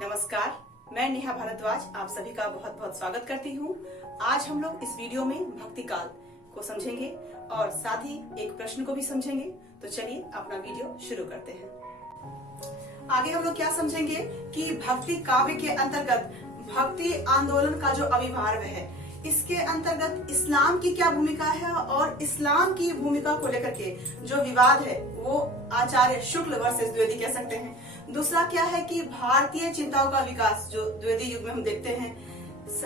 नमस्कार, मैं नेहा भारद्वाज आप सभी का बहुत बहुत स्वागत करती हूँ। आज हम लोग इस वीडियो में भक्ति काल को समझेंगे और साथ ही एक प्रश्न को भी समझेंगे। तो चलिए अपना वीडियो शुरू करते हैं। आगे हम लोग क्या समझेंगे कि भक्ति काव्य के अंतर्गत भक्ति आंदोलन का जो अविभाज्य है, इसके अंतर्गत इस्लाम की क्या भूमिका है और इस्लाम की भूमिका को लेकर के जो विवाद है वो आचार्य शुक्ल वर्सेस द्विवेदी कह सकते हैं। दूसरा क्या है कि भारतीय चिंताओं का विकास जो द्विवेदी युग में हम देखते हैं,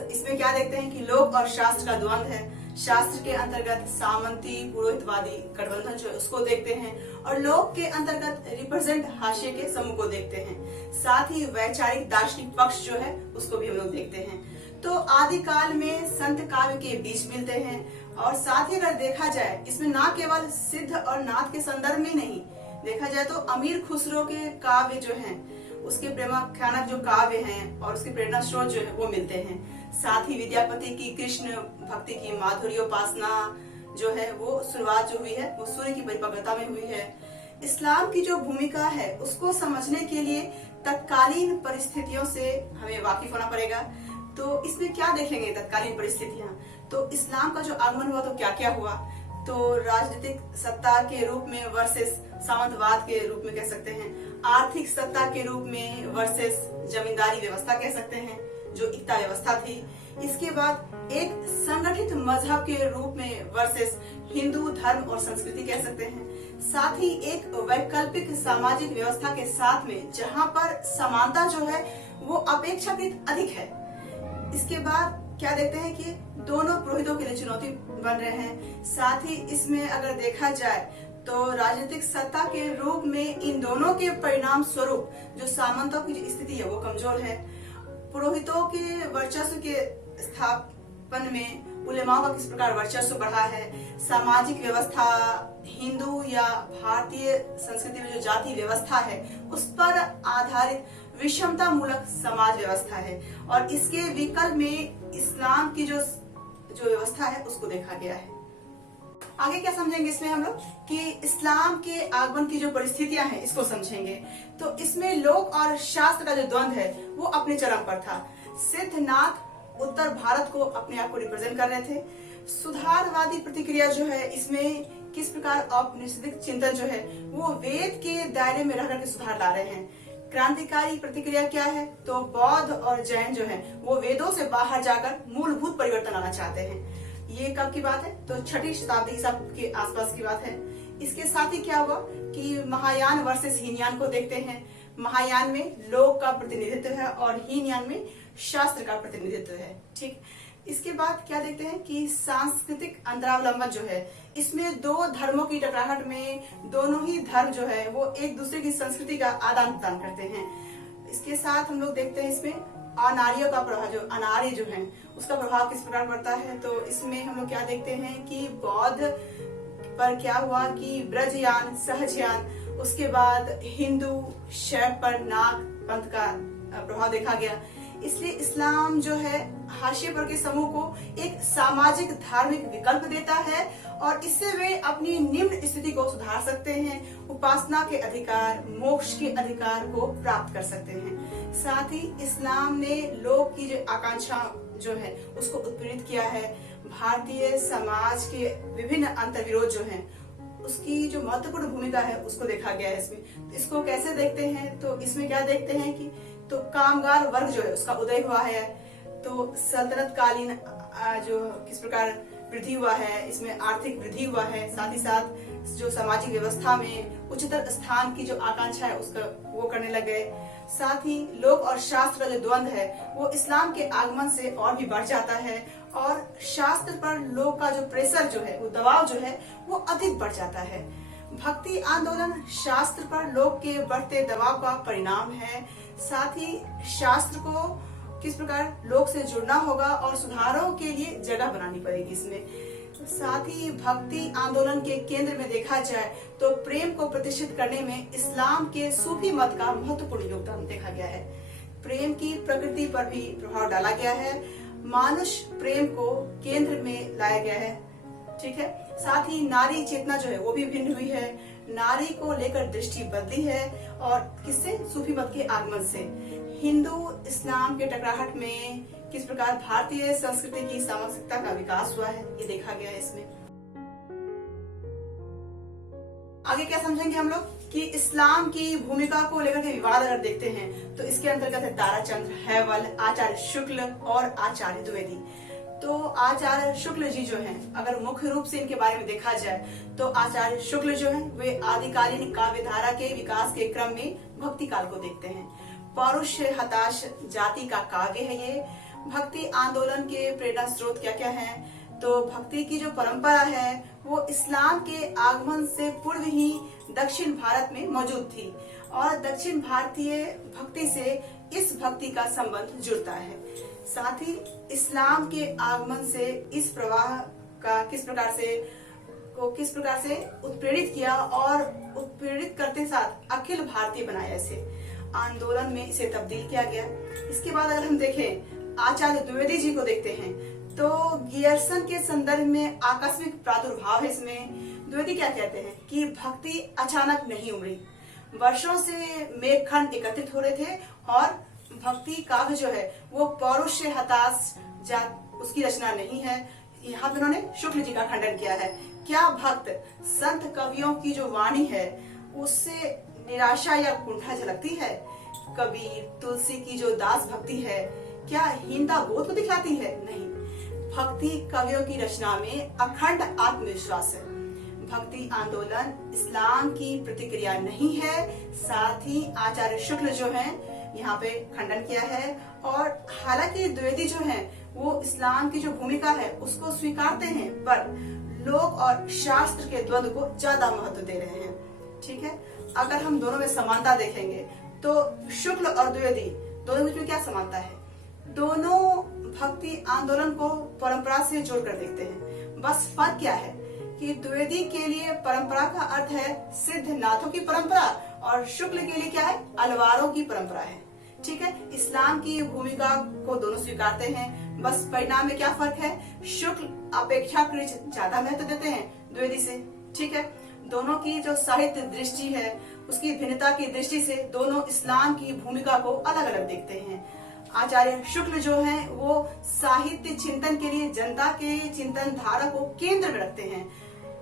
इसमें क्या देखते हैं कि लोक और शास्त्र का द्वंद्व है। शास्त्र के अंतर्गत सामंती पुरोहितवादी गठबंधन जो है उसको देखते हैं और लोक के अंतर्गत रिप्रेजेंट हाशिए के समूह को देखते हैं। साथ ही वैचारिक दार्शनिक पक्ष जो है उसको भी हम लोग देखते हैं। तो आदिकाल में संत काव्य के बीच मिलते हैं और साथ ही अगर देखा जाए इसमें ना केवल सिद्ध और नाथ के संदर्भ में नहीं देखा जाए तो अमीर खुसरो के काव्य जो हैं, उसके प्रेमाख्यानक जो काव्य हैं और उसके प्रेरणा स्रोत जो है वो मिलते हैं। साथ ही विद्यापति की कृष्ण भक्ति की माधुर्योपासना जो है वो शुरुआत जो हुई है वो सूर्य की परिपक्वता में हुई है। इस्लाम की जो भूमिका है उसको समझने के लिए तत्कालीन परिस्थितियों से हमें वाकिफ होना पड़ेगा। तो इसमें क्या देखेंगे तत्कालीन परिस्थितियां, तो इस्लाम का जो आगमन हुआ तो क्या क्या हुआ, तो राजनीतिक सत्ता के रूप में वर्सेस सामंतवाद के रूप में कह सकते हैं, आर्थिक सत्ता के रूप में वर्सेस जमींदारी व्यवस्था कह सकते हैं जो एकता व्यवस्था थी। इसके बाद एक संगठित मजहब के रूप में वर्सेस हिंदू धर्म और संस्कृति कह सकते हैं। साथ ही एक वैकल्पिक सामाजिक व्यवस्था के साथ में जहां पर समानता जो है वो अपेक्षाकृत अधिक है। इसके बाद क्या देखते हैं कि दोनों पुरोहितों के लिए चुनौती बन रहे हैं। साथ ही इसमें अगर देखा जाए तो राजनीतिक सत्ता के रूप में इन दोनों के परिणाम स्वरूप जो सामंतों की जो स्थिति है वो कमजोर है। पुरोहितों के वर्चस्व के स्थापन में उलेमाओं का किस प्रकार वर्चस्व बढ़ा है। सामाजिक व्यवस्था हिंदू या भारतीय संस्कृति में जो जाति व्यवस्था है उस पर आधारित विषमता मूलक समाज व्यवस्था है और इसके विकल्प में इस्लाम की जो व्यवस्था है उसको देखा गया है। आगे क्या समझेंगे इसमें हम लोग कि इस्लाम के आगमन की जो परिस्थितियां हैं इसको समझेंगे। तो इसमें लोक और शास्त्र का जो द्वंद्व है वो अपने चरम पर था। सिद्धनाथ उत्तर भारत को अपने आप को रिप्रेजेंट कर रहे थे। सुधारवादी प्रतिक्रिया जो है इसमें किस प्रकार औपनिषदिक चिंतन जो है वो वेद के दायरे में रहकर के सुधार ला रहे हैं। क्रांतिकारी प्रतिक्रिया क्या है, तो बौद्ध और जैन जो है वो वेदों से बाहर जाकर मूलभूत परिवर्तन लाना चाहते हैं। ये कब की बात है, तो 6वीं शताब्दी के आसपास की बात है। इसके साथ ही क्या हुआ कि महायान वर्सेस हीनयान को देखते हैं। महायान में लोक का प्रतिनिधित्व है और हीनयान में शास्त्र का प्रतिनिधित्व है। ठीक, इसके बाद क्या देखते हैं कि सांस्कृतिक अंतरावलंबन जो है इसमें दो धर्मों की टकराहट में दोनों ही धर्म जो है वो एक दूसरे की संस्कृति का आदान प्रदान करते हैं। इसके साथ हम लोग देखते हैं इसमें अनार्यों का प्रभाव, जो अनार्य जो है उसका प्रभाव किस प्रकार पड़ता है। तो इसमें हम लोग क्या देखते हैं कि बौद्ध पर क्या हुआ कि ब्रजयान सहजयान, उसके बाद हिंदू शैव पर नाग पंथ का प्रभाव देखा गया। इसलिए इस्लाम जो है हाशिए पर के समूह को एक सामाजिक धार्मिक विकल्प देता है और इससे वे अपनी निम्न स्थिति को सुधार सकते हैं, उपासना के अधिकार मोक्ष के अधिकार को प्राप्त कर सकते हैं। साथ ही इस्लाम ने लोक की जो आकांक्षा जो है उसको उत्पीड़ित किया है। भारतीय समाज के विभिन्न अंतर्विरोध जो है उसकी जो महत्वपूर्ण भूमिका है उसको देखा गया है इसमें। तो इसको कैसे देखते हैं, तो इसमें क्या देखते हैं कि तो कामगार वर्ग जो है उसका उदय हुआ है। तो सल्तनत कालीन जो किस प्रकार वृद्धि हुआ है, इसमें आर्थिक वृद्धि हुआ है। साथ ही साथ जो सामाजिक व्यवस्था में उच्चतर स्थान की जो आकांक्षा है उसका वो करने लग गए। साथ ही लोक और शास्त्र का जो द्वंद्व है वो इस्लाम के आगमन से और भी बढ़ जाता है और शास्त्र पर लोक का जो प्रेशर जो है वो दबाव जो है वो अधिक बढ़ जाता है। भक्ति आंदोलन शास्त्र पर लोक के बढ़ते दबाव का परिणाम है। साथ ही शास्त्र को किस प्रकार लोक से जुड़ना होगा और सुधारों के लिए जगह बनानी पड़ेगी इसमें। साथ ही भक्ति आंदोलन के केंद्र में देखा जाए तो प्रेम को प्रतिष्ठित करने में इस्लाम के सूफी मत का महत्वपूर्ण योगदान देखा गया है। प्रेम की प्रकृति पर भी प्रभाव डाला गया है। मानुष प्रेम को केंद्र में लाया गया है। ठीक है, साथ ही नारी चेतना जो है वो भी भिन्न हुई है। नारी को लेकर दृष्टि बदली है। और किससे? सूफी मत के आगमन से। हिंदू इस्लाम के टकराहट में किस प्रकार भारतीय संस्कृति की सामाजिकता का विकास हुआ है, ये देखा गया है इसमें। आगे क्या समझेंगे हम लोग कि इस्लाम की भूमिका को लेकर के विवाद अगर देखते हैं तो इसके अंतर्गत है ताराचंद्र, हैवल, आचार्य शुक्ल और आचार्य द्विवेदी। तो आचार्य शुक्ल जी जो हैं, अगर मुख्य रूप से इनके बारे में देखा जाए तो आचार्य शुक्ल जो हैं वे आदिकालीन काव्य धारा के विकास के क्रम में भक्ति काल को देखते हैं। पौरुष हताश जाति का काव्य है ये। भक्ति आंदोलन के प्रेरणा स्रोत क्या क्या हैं? तो भक्ति की जो परंपरा है वो इस्लाम के आगमन से पूर्व ही दक्षिण भारत में मौजूद थी और दक्षिण भारतीय भक्ति से इस भक्ति का संबंध जुड़ता है। साथ ही इस्लाम के आगमन से इस प्रवाह का किस प्रकार से उत्प्रेरित किया और उत्प्रेरित करते साथ अखिल भारतीय बनाया। इसे आंदोलन में इसे तब्दील किया गया। इसके बाद अगर हम देखें आचार्य द्विवेदी जी को देखते हैं तो गियर्सन के संदर्भ में आकस्मिक प्रादुर्भाव है। इसमें द्विवेदी क्या कहते हैं कि भक्ति अचानक नहीं उमड़ी, वर्षों से मेघखंड एकत्रित हो रहे थे और भक्ति काव्य जो है वो पौरुष हताश उसकी रचना नहीं है। यहाँ पे उन्होंने शुक्ल जी का खंडन किया है। क्या भक्त संत कवियों की जो वाणी है उससे निराशा या कुंठा झलकती है? कबीर, तुलसी की जो दास भक्ति है क्या हीनता बोध को दिखाती है? नहीं, भक्ति कवियों की रचना में अखंड आत्मविश्वास है। भक्ति आंदोलन इस्लाम की प्रतिक्रिया नहीं है। साथ ही आचार्य शुक्ल जो हैं यहाँ पे खंडन किया है। और हालांकि द्विवेदी जो हैं वो इस्लाम की जो भूमिका है उसको स्वीकारते हैं पर लोक और शास्त्र के द्वंद्व को ज्यादा महत्व दे रहे हैं। ठीक है, अगर हम दोनों में समानता देखेंगे तो शुक्ल और द्विवेदी दोनों बीच में क्या समानता है? दोनों भक्ति आंदोलन को परंपरा से जोड़कर देखते हैं। बस फर्क क्या है कि द्विवेदी के लिए परंपरा का अर्थ है सिद्ध नाथों की परंपरा और शुक्ल के लिए क्या है? अलवारों की परंपरा है। ठीक है, इस्लाम की भूमिका को दोनों स्वीकारते हैं, बस परिणाम में क्या फर्क है? शुक्ल अपेक्षाकृत ज्यादा महत्व देते हैं द्विवेदी से। ठीक है, दोनों की जो साहित्य दृष्टि है उसकी भिन्नता की दृष्टि से दोनों इस्लाम की भूमिका को अलग अलग देखते हैं। आचार्य शुक्ल जो हैं वो साहित्य चिंतन के लिए जनता के चिंतन धारा को केंद्र में रखते हैं।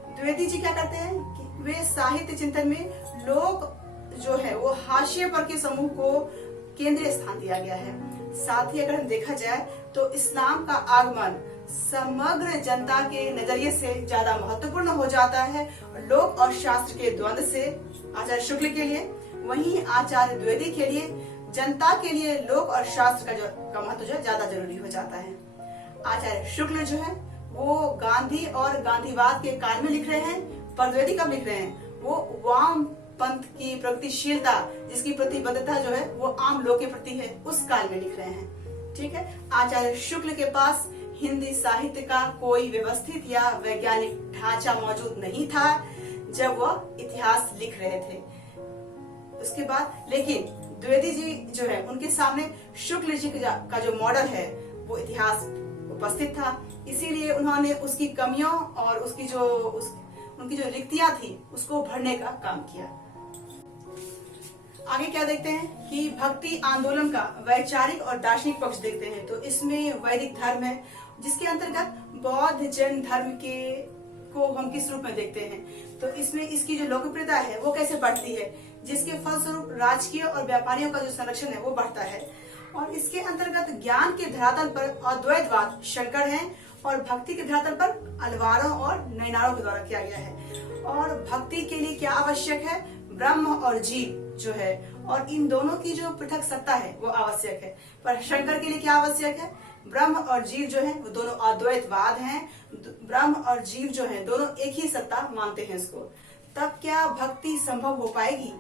द्विवेदी जी क्या करते हैं कि वे साहित्य चिंतन में लोग जो है वो हाशिए पर के समूह को केंद्रीय स्थान दिया गया है। साथ ही अगर हम देखा जाए तो इस्लाम का आगमन समग्र जनता के नजरिए से ज्यादा महत्वपूर्ण हो जाता है लोक और शास्त्र के द्वंद्व से आचार्य शुक्ल के लिए। वहीं आचार्य द्विवेदी के लिए जनता के लिए लोक और शास्त्र का महत्व जो है ज्यादा जरूरी हो जाता है। आचार्य शुक्ल जो है वो गांधी और गांधीवाद के काल में लिख रहे हैं, पर द्विवेदी कब लिख रहे हैं? वो वाम पंथ की प्रगतिशीलता जिसकी प्रतिबद्धता जो है वो आम लोग के प्रति है उस काल में लिख रहे हैं। ठीक है, आचार्य शुक्ल के पास हिंदी साहित्य का कोई व्यवस्थित या वैज्ञानिक ढांचा मौजूद नहीं था जब वह इतिहास लिख रहे थे। उसके बाद लेकिन द्विवेदी जी जो है उनके सामने शुक्ल जी का जो मॉडल है वो इतिहास उपस्थित था, इसीलिए उन्होंने उसकी कमियों और उनकी जो रिक्तियां थी उसको भरने का काम किया। आगे क्या देखते हैं कि भक्ति आंदोलन का वैचारिक और दार्शनिक पक्ष देखते हैं। तो इसमें वैदिक धर्म है जिसके अंतर्गत बौद्ध जैन धर्म को हम किस रूप में देखते हैं, तो इसमें इसकी जो लोकप्रियता है वो कैसे बढ़ती है, जिसके फलस्वरूप राजकीय और व्यापारियों का जो संरक्षण है वो बढ़ता है। और इसके अंतर्गत ज्ञान के धरातल पर अद्वैतवाद शंकर है और भक्ति के धरातल पर अलवारों और नैनारों के द्वारा किया गया है। और भक्ति के लिए क्या आवश्यक है? ब्रह्म और जीव जो है और इन दोनों की जो पृथक सत्ता है वो आवश्यक है। पर शंकर के लिए क्या आवश्यक है? ब्रह्म और जीव जो है वो दोनों अद्वैतवाद हैं। ब्रह्म और जीव जो है दोनों एक ही सत्ता मानते हैं इसको। तब क्या भक्ति संभव हो पाएगी?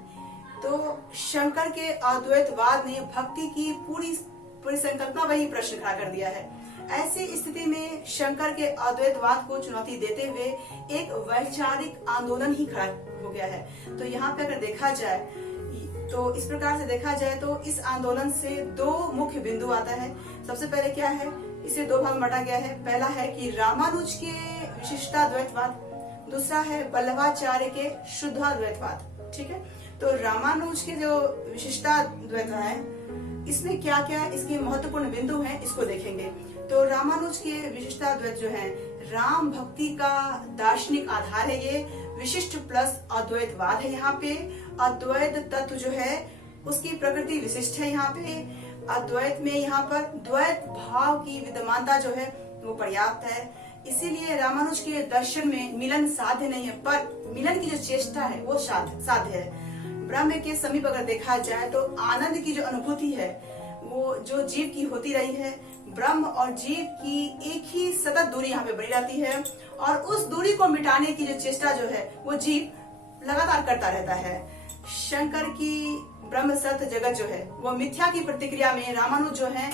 तो शंकर के अद्वैतवाद ने भक्ति की पूरी संकल्पना वही प्रश्न खड़ा कर दिया है। ऐसी स्थिति में शंकर के अद्वैतवाद को चुनौती देते हुए एक वैचारिक आंदोलन ही खड़ा हो गया है। तो यहाँ पे अगर देखा जाए तो इस प्रकार से देखा जाए तो इस आंदोलन से दो मुख्य बिंदु आता है। सबसे पहले क्या है, इसे दो भाग में बांटा गया है। पहला है कि रामानुज के विशिष्टाद्वैतवाद, दूसरा है वल्लभाचार्य के शुद्धाद्वैतवाद। ठीक है, तो रामानुज के जो विशिष्टाद्वैत है इसमें क्या क्या इसके महत्वपूर्ण बिंदु हैं इसको देखेंगे। तो रामानुज के विशिष्टाद्वैत जो है, राम भक्ति का दार्शनिक आधार है ये, विशिष्ट प्लस अद्वैतवाद है। यहाँ पे अद्वैत तत्व जो है उसकी प्रकृति विशिष्ट है। यहाँ पे अद्वैत में यहाँ पर द्वैत भाव की विद्यमानता जो है वो पर्याप्त है। इसीलिए रामानुज के दर्शन में मिलन साध्य नहीं है, पर मिलन की जो चेष्टा है वो साध्य है। ब्रह्म के समीप अगर देखा जाए तो आनंद की जो अनुभूति है वो जो जीव की होती रही है, ब्रह्म और जीव की एक ही सतत दूरी यहाँ पे बनी रहती है, और उस दूरी को मिटाने की जो चेष्टा जो है वो जीव लगातार करता रहता है। शंकर की ब्रह्म सत्य जगत जो है वो मिथ्या की प्रतिक्रिया में रामानुज जो है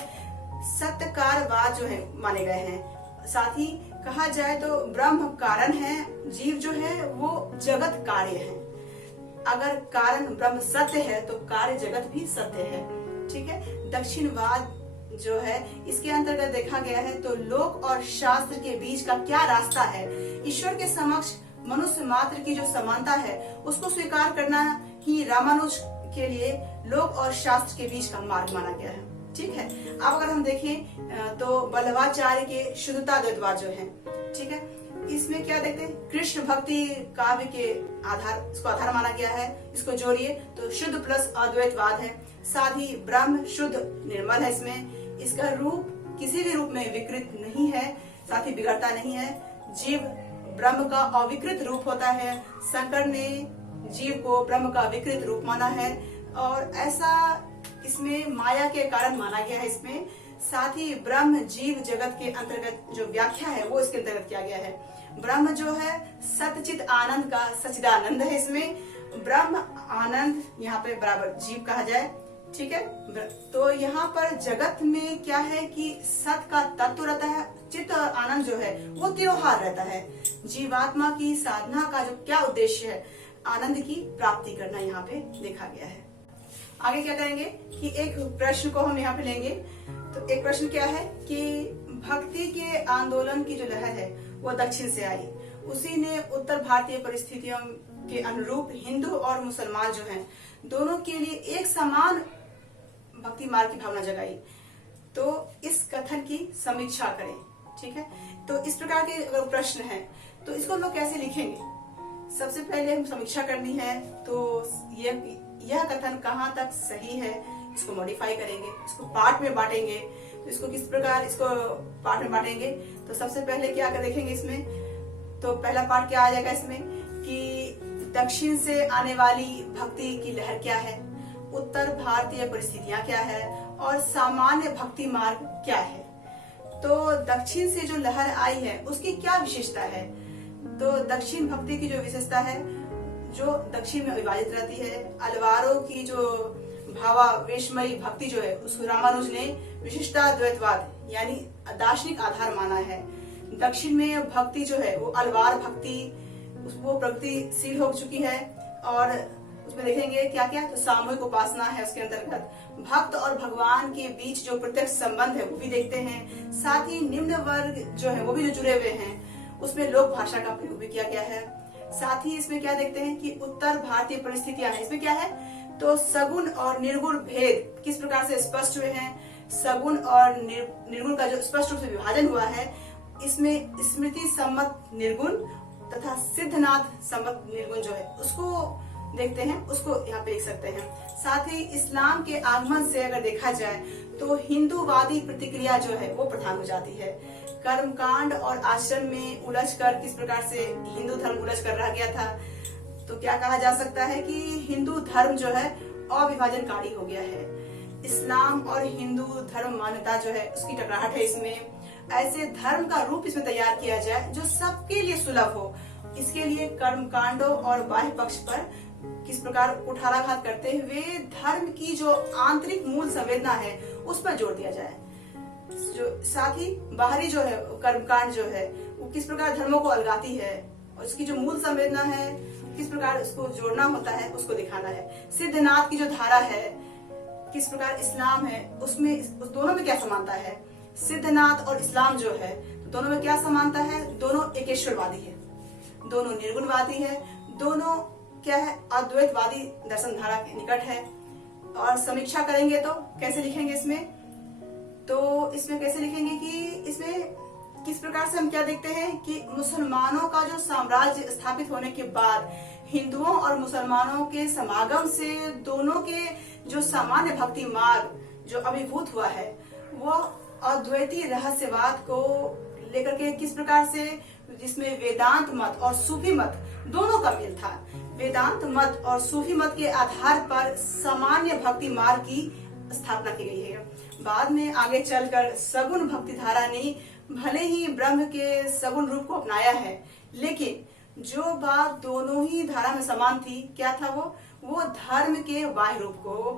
सत्यकारवाद जो है माने गए हैं। साथ ही कहा जाए तो ब्रह्म कारण है, जीव जो है वो जगत कार्य है। अगर कारण ब्रह्म सत्य है तो कार्य जगत भी सत्य है। ठीक है, दक्षिणवाद जो है इसके अंतर्गत देखा गया है तो लोक और शास्त्र के बीच का क्या रास्ता है, ईश्वर के समक्ष मनुष्य मात्र की जो समानता है उसको स्वीकार करना ही रामानुज के लिए लोक और शास्त्र के बीच का मार्ग माना गया है। ठीक है, अब अगर हम देखें तो वल्लभाचार्य के शुद्धताद्वैतवाद जो है, ठीक है, इसमें क्या देखते हैं, कृष्ण भक्ति काव्य के आधार, इसको आधार माना गया है। इसको जोड़िए तो शुद्ध प्लस अद्वैतवाद है। साथ ही ब्रह्म शुद्ध निर्मल है, इसमें इसका रूप किसी भी रूप में विकृत नहीं है, साथ ही बिगड़ता नहीं है। जीव ब्रह्म का अविकृत रूप होता है। शंकर ने जीव को ब्रह्म का विकृत रूप माना है, और ऐसा इसमें माया के कारण माना गया है इसमें। साथ ही ब्रह्म जीव जगत के अंतर्गत जो व्याख्या है वो इसके अंतर्गत किया गया है। ब्रह्म जो है सतचित आनंद का सच्चिदानंद है। इसमें ब्रह्म आनंद यहाँ पे बराबर जीव कहा जाए। ठीक है, तो यहाँ पर जगत में क्या है कि सत का तत्व रहता है, चित्त और आनंद जो है वो तिरोहार रहता है। जीवात्मा की साधना का जो क्या उद्देश्य है, आनंद की प्राप्ति करना यहाँ पे देखा गया है। आगे क्या करेंगे कि एक प्रश्न को हम यहाँ पे लेंगे। तो एक प्रश्न क्या है कि भक्ति के आंदोलन की जो लहर है वो दक्षिण से आई, उसी ने उत्तर भारतीय परिस्थितियों के अनुरूप हिंदू और मुसलमान जो हैं दोनों के लिए एक समान भक्ति मार्ग की भावना जगाई। तो इस कथन की समीक्षा करें। ठीक है, तो इस प्रकार के अगर प्रश्न है तो इसको लोग कैसे लिखेंगे, सबसे पहले हम समीक्षा करनी है। तो यह कथन कहाँ तक सही है इसको मॉडिफाई करेंगे, इसको पार्ट में बांटेंगे। तो इसको किस प्रकार इसको पार्ट में बांटेंगे, तो सबसे पहले क्या कर देखेंगे इसमें। तो पहला पार्ट क्या आ जाएगा इसमें कि दक्षिण से आने वाली भक्ति की लहर क्या है, उत्तर भारतीय परिस्थितियां क्या है, और सामान्य भक्ति मार्ग क्या है। तो दक्षिण से जो लहर आई है उसकी क्या विशेषता है। तो दक्षिण भक्ति की जो विशेषता है, जो दक्षिण में विभाजित रहती है, अलवारों की जो भावावेशमयी भक्ति जो है उसको रामानुज ने विशिष्टाद्वैतवाद यानी दार्शनिक आधार माना है। दक्षिण में भक्ति जो है वो अलवार भक्ति, वो प्रगतिशील हो चुकी है, और उसमें देखेंगे क्या क्या, तो सामूहिक उपासना है उसके अंतर्गत, भक्त और भगवान के बीच जो प्रत्यक्ष संबंध है वो भी देखते हैं। साथ ही निम्न वर्ग जो है वो भी जो जुड़े हुए हैं, उसमें लोक भाषा का प्रयोग भी किया गया है। साथ ही इसमें क्या देखते हैं कि उत्तर भारतीय परिस्थितियां हैं, इसमें क्या है, तो सगुण और निर्गुण भेद किस प्रकार से स्पष्ट हुए हैं। सगुण और निर्गुण का जो स्पष्ट रूप से विभाजन हुआ है, इसमें स्मृति सम्मत निर्गुण तथा सिद्धनाथ सम्मत निर्गुण जो है उसको देखते हैं, उसको यहाँ पे देख सकते हैं। साथ ही इस्लाम के आगमन से अगर देखा जाए तो हिंदूवादी प्रतिक्रिया जो है वो प्रधान हो जाती है। कर्मकांड और आचरण में उलझकर किस प्रकार से हिंदू धर्म उलझ कर रह गया था, तो क्या कहा जा सकता है कि हिंदू धर्म जो है अविभाजनकारी हो गया है। इस्लाम और हिंदू धर्म मान्यता जो है उसकी टकराहट है इसमें। ऐसे धर्म का रूप इसमें तैयार किया जाए जो सबके लिए सुलभ हो, इसके लिए कर्मकांडों और बाह्य पक्ष पर किस प्रकार कुठाराघात करते हुए धर्म की जो आंतरिक मूल संवेदना है उस पर जोर दिया जाए। जो साथ ही बाहरी जो है कर्मकांड जो है वो किस प्रकार धर्मों को अलगाती है, और उसकी जो मूल संवेदना है किस प्रकार उसको जोड़ना होता है उसको दिखाना है। सिद्धनाथ की जो धारा है किस प्रकार इस्लाम है, उसमें उस दोनों में क्या समानता है। सिद्धनाथ और इस्लाम जो है तो दोनों में क्या समानता है, दोनों एकेश्वरवादी है, दोनों निर्गुणवादी है, दोनों क्या है, अद्वैतवादी दर्शन धारा के निकट है। और समीक्षा करेंगे तो कैसे लिखेंगे इसमें, तो इसमें कैसे लिखेंगे कि इसमें किस प्रकार से हम क्या देखते हैं कि मुसलमानों का जो साम्राज्य स्थापित होने के बाद हिंदुओं और मुसलमानों के समागम से दोनों के जो सामान्य भक्ति मार्ग जो अभिभूत हुआ है वो अद्वैती रहस्यवाद को लेकर के किस प्रकार से, जिसमें वेदांत मत और सूफी मत दोनों का मेल था। वेदांत मत और सूफी मत के आधार पर सामान्य भक्ति मार्ग की स्थापना की गई है। बाद में आगे चलकर सगुण भक्ति धारा ने भले ही ब्रह्म के सगुण रूप को अपनाया है, लेकिन जो बात दोनों ही धारा में समान थी क्या था वो धर्म के बाह्य रूप को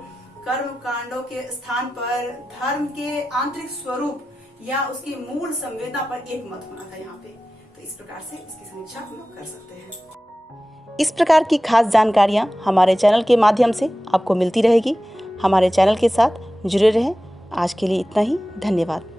कर्म कांडों के स्थान पर धर्म के आंतरिक स्वरूप या उसकी मूल संवेदना पर एक मत होना था यहाँ पे। तो इस प्रकार से इसकी समीक्षा हम लोग कर सकते हैं। इस प्रकार की खास जानकारियाँ हमारे चैनल के माध्यम से आपको मिलती रहेगी। हमारे चैनल के साथ जुड़े रहें। आज के लिए इतना ही, धन्यवाद।